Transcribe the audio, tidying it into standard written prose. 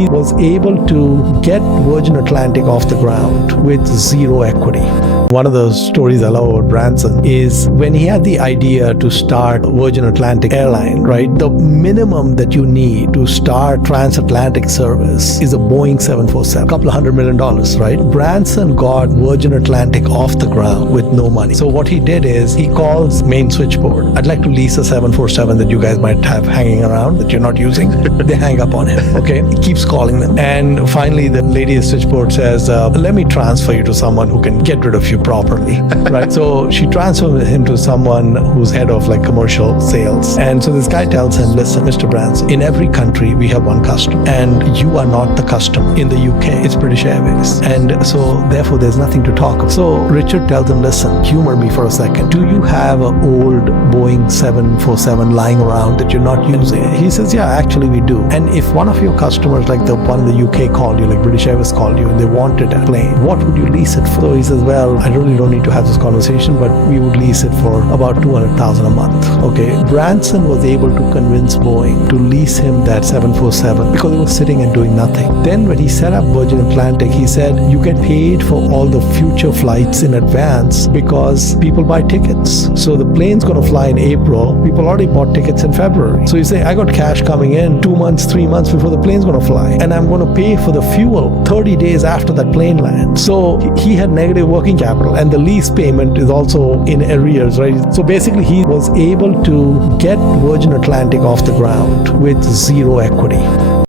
he was able to get Virgin Atlantic off the ground with zero equity. One of the stories I love about Branson is when he had the idea to start Virgin Atlantic airline, right? The minimum that you need to start transatlantic service is a Boeing 747, a couple of $100 million, right? Branson got Virgin Atlantic off the ground with no money. So what he did is he calls main switchboard. I'd like to lease a 747 that you guys might have hanging around that you're not using. They hang up on him, okay? He keeps calling them. And finally, the lady at switchboard says, let me transfer you to someone who can get rid of you properly, right? So she transfers him to someone who's head of like commercial sales. And so this guy tells him, listen, Mr. Branson, in every country we have one customer and you are not the customer. In the UK, it's British Airways. And so therefore there's nothing to talk about. So Richard tells him, listen, humor me for a second. Do you have an old Boeing 747 lying around that you're not using? He says, yeah, actually we do. And if one of your customers, like the one in the UK called you, like British Airways called you and they wanted a plane, what would you lease it for? So he says, well, I really don't need to have this conversation, but we would lease it for about $200,000 a month. Okay. Branson was able to convince Boeing to lease him that 747 because it was sitting and doing nothing. Then when he set up Virgin Atlantic, he said, you get paid for all the future flights in advance because people buy tickets. So the plane's going to fly in April. People already bought tickets in February. So you say, I got cash coming in 2 months, 3 months before the plane's going to fly. And I'm going to pay for the fuel 30 days after that plane lands. So he had negative working capital and the lease payment is also in arrears, right? So basically he was able to get Virgin Atlantic off the ground with zero equity.